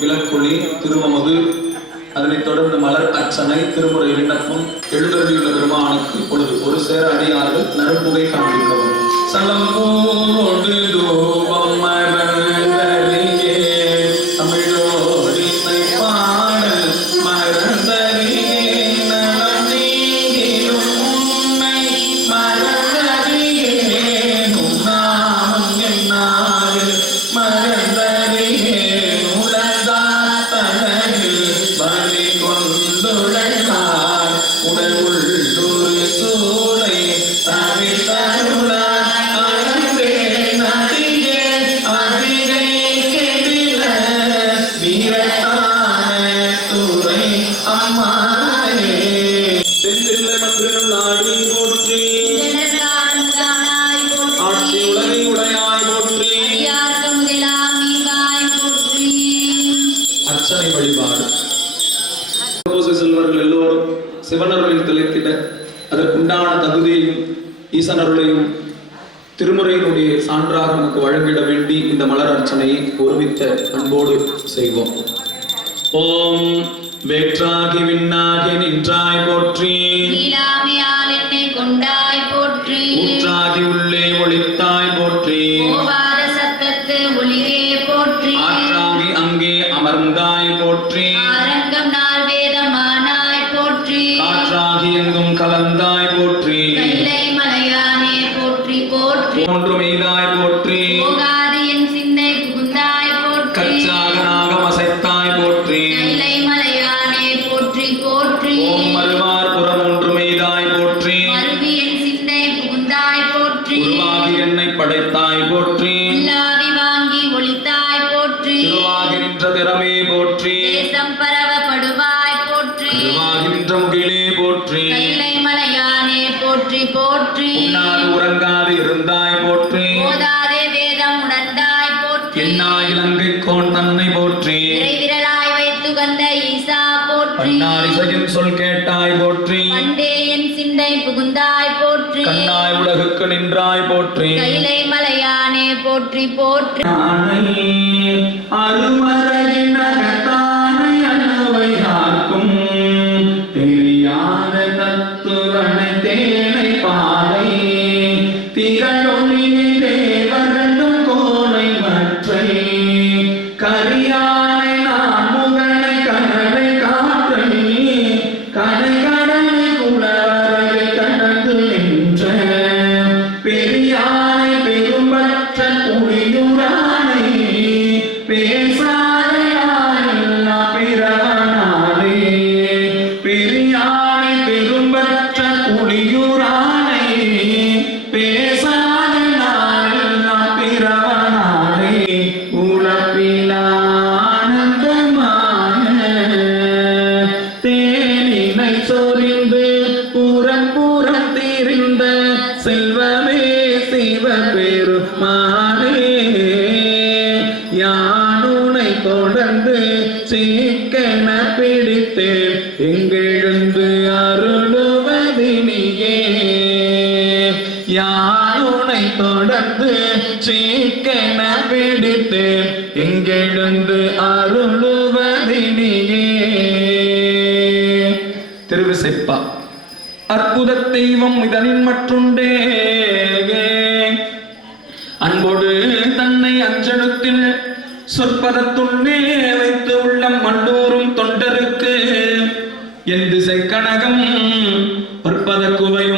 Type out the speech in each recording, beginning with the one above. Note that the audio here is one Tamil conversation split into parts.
விலக்குழி திருவமது அதனைத் தொடர்ந்து மலர் அச்சனை திருமுறை விண்ணப்பம் எழுதறியுள்ள பெருமானுக்கு இப்பொழுது ஒரு சேர அடியார்கள் நறுப்புகை காண்பிக்கவும் சலம் போடு செல்வர்கள் எல்லோரும் சிவனருளில் திளைத்திட அதற்குண்டான தகுதியையும் ஈசனருளையும் திருமுறையினுடைய சான்றாக நமக்கு வழங்கிட வேண்டி இந்த மலர் அர்ச்சனையை ஒருமித்த அன்போடு செய்வோம். ஓம் வேற்றாகி விண்ணாகி நின்றாய் போற்றி. பன்னார் இசையின் சொல் கேட்டாய் போற்றி. பண்டே என் சிந்தை புகுந்தாய் போற்றி. கண்ணாய் உலகுக்கு நின்றாய் போற்றி. கைலை மலையானே போற்றி போற்றி. அருமறையின் எங்கெழுந்து அருளுவதினியே. திருவிசைப்பா. அற்புத தெய்வம் இதனின் மற்றுண்டே அன்போடு தன்னை அஞ்செழுத்தில் சொற்பதத்துள்ளே வைத்து உள்ளம் மண்டூரும் தொண்டருக்கு. என் திசை கனகம் பற்பத குவை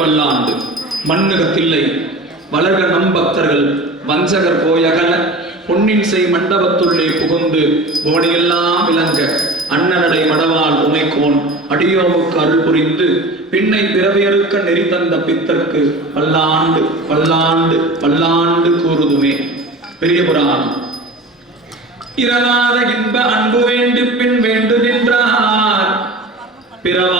பல்லாண்டு. மண்ணுகத்தில்லை வளர்க நம் பக்தர்கள். வஞ்சகர் போயகல பொன்னின் செய் மண்டபத்துள்ளே புகுந்து புவனையெல்லாம் விளங்க. அண்ணனடை மடவால் உமைக்கோன். அடியோவுக்கு அருள் புரிந்து பின்னை பிறவியறுக்க நெறி தந்த பித்தர்க்கு பல்லாண்டு பல்லாண்டு பல்லாண்டு கூறுதுமே. பெரிய புராணம் இறலாத இன்ப அன்பு வேண்டு பின் வேண்டு நின்றார் பிறவா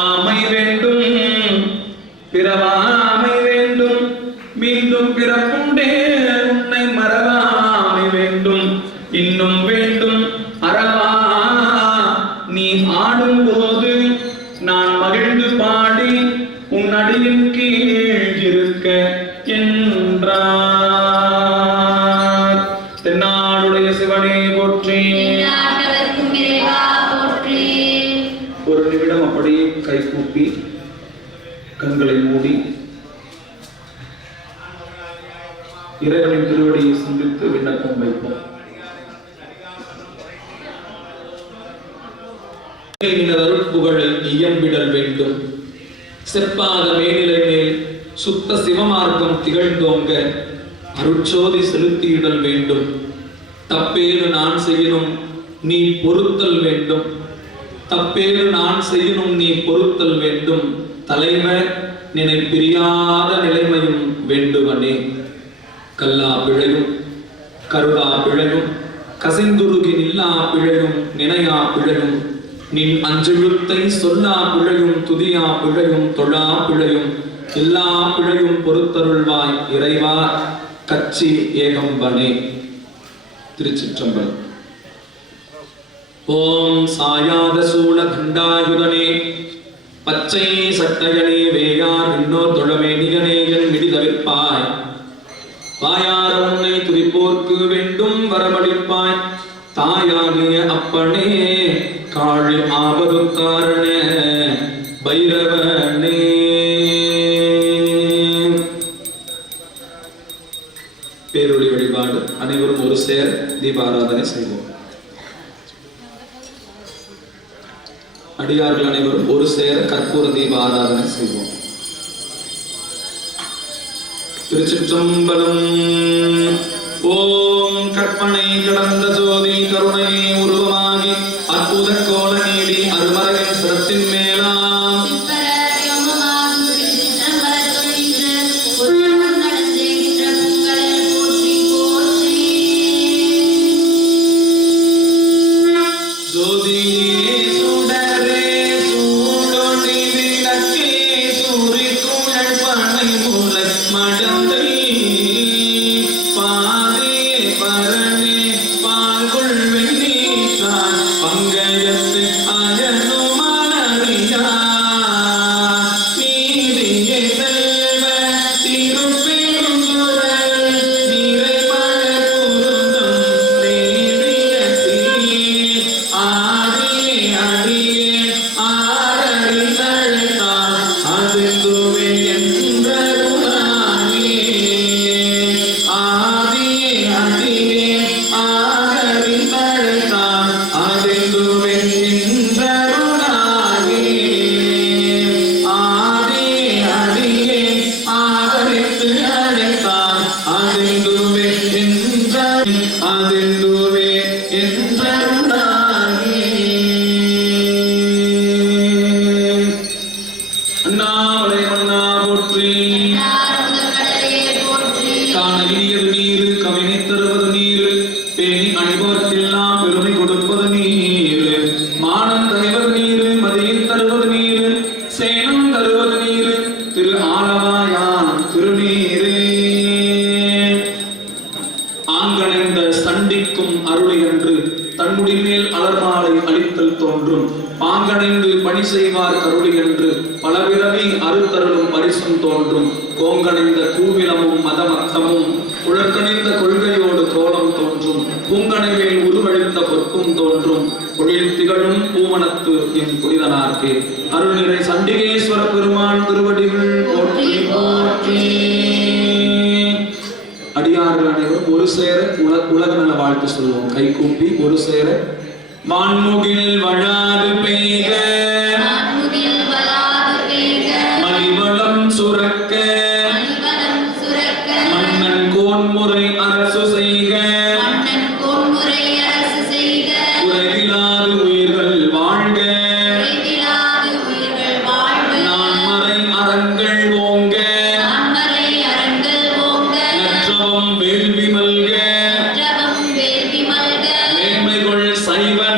ஒரு நிமிடம் அப்படியே கைகூப்பி கண்களை மூடி இறைவனின் திருவடியை சிந்தித்து விண்ணப்பம் வைப்போம். இயம்பிடல் வேண்டும். செப்பாத மேனிலை மேல் சுத்த சிவமார்க்கம் திகழ்ந்தோங்க அருட்சோதி செலுத்தியிடல் வேண்டும். தப்பேனு நான் செய்யணும் நீ பொறுத்தல் வேண்டும். தப்பேறு நான் செய்யணும் நீ பொறுத்தல் வேண்டும். தலைவர் நினை பிரியாத நிலைமையும் வேண்டுவனே. கல்லா பிழையும் கருதா பிழையும் கசிந்துருகி நில்லா பிழையும் நினையா பிழையும் நின் அஞ்செழுத்தை சொல்லா பிழையும் துதியா பிழையும் தொழா பிழையும் எல்லா பிழையும் பொறுத்தருள்வாய் இறைவா கச்சி ஏகம்பனே. திருச்சிற்றம்பலம். ஓம் சாயாத சூழ கண்டாயுதனே பச்சை சட்டையனே வேயார் இன்னோர் தொழவேணிகனே என் விடி தவிர்ப்பாய். வாயார உன்னை துதிப்போர்க்கு வேண்டும் வரமளிப்பாய். தாயாகிய அப்பனே காழி ஆபதுக்காரண பைரவனே. பேரொழி வழிபாடு அனைவரும் ஒரு சேர் தீபாராதனை செய்வோம். அடியார்கள் அனைவரும் ஒரு சேர கற்பூர தீப ஆராதனை செய்வோம். திருச்சிற்றம்பலம் ஓம் கற்பனை கடந்த ஜோதி கருணை. Yeah. அழித்தல் தோன்றும். பாங்கணைந்து பணி செய்வார் கருளி என்று பலபிறவி அறுத்தருளும் பரிசும் தோன்றும். கோங்கணைந்த கூவிலமும் மதமத்தமும் உழற்கணிந்த கொள்கையோடு கோலம் தோன்றும். பூங்கணைவில் உருவழித்த பொற்கும் தோன்றும். பொழில் திகழும் பூவனத்து என் புனிதனார்க்கே அருள்நிறை சண்டிகேஸ்வர பெருமான் திருவடிகள் போற்றி போற்றி. அடியார்கள் அனைவரும் ஒரு சேர உல உலக நல வாழ்த்து சொல்லுவோம். கை கூப்பி ஒரு சேர வான்முகில் வழாது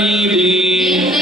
العالمين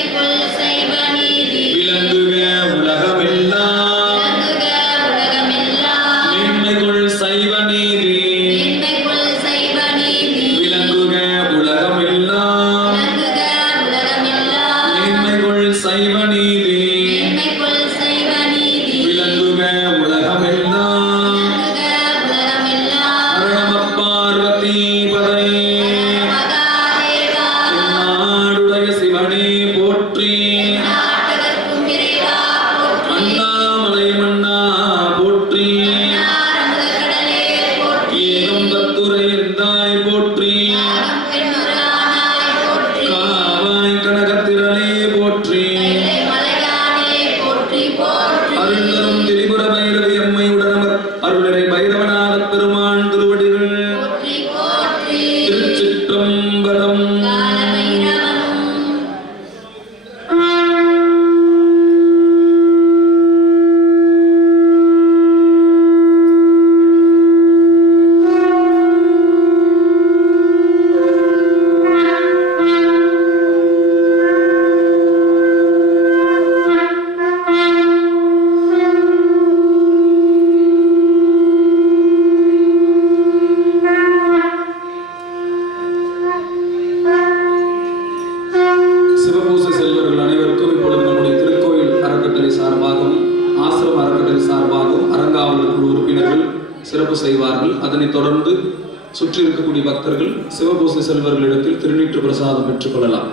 அதனைத் தொடர்ந்து சுற்றி இருக்கக்கூடிய பக்தர்கள் சிவபூசை செல்வர்களிடத்தில் திருநீற்று பிரசாதம் பெற்றுக்கொள்ளலாம்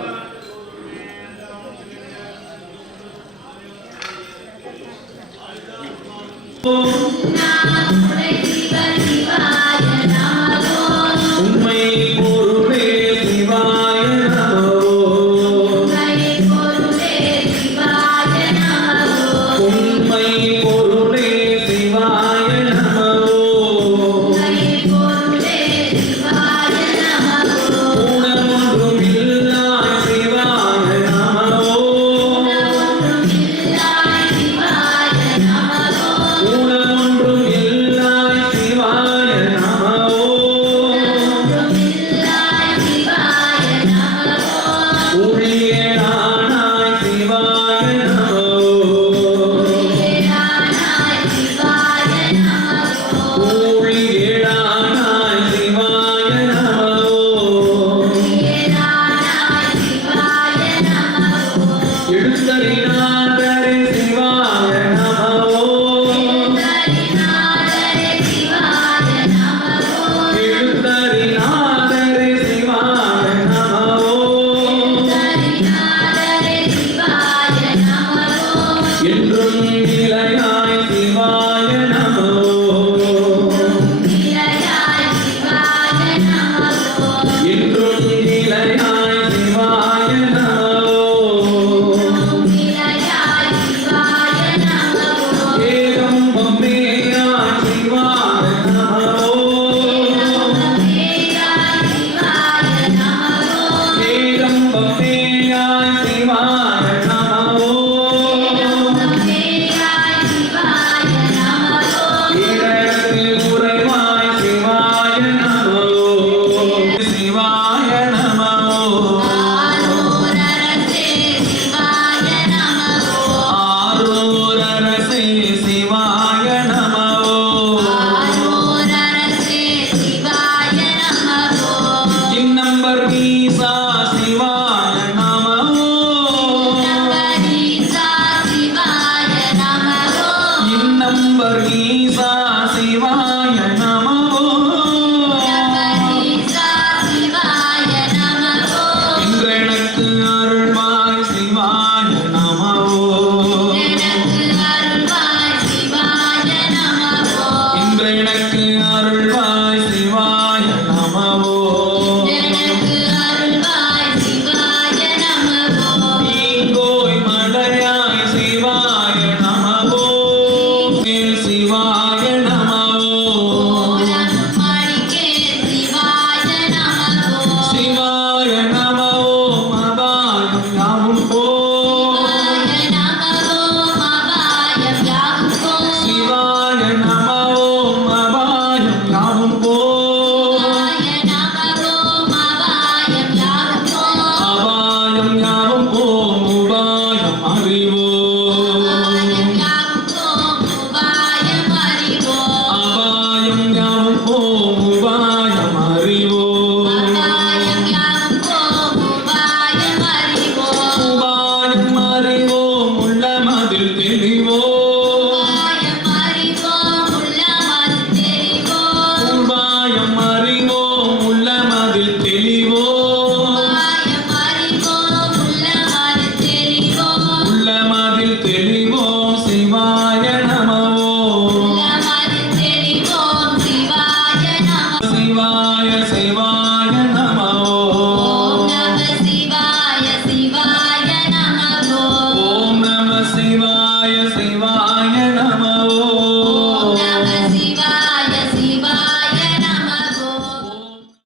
Parisa.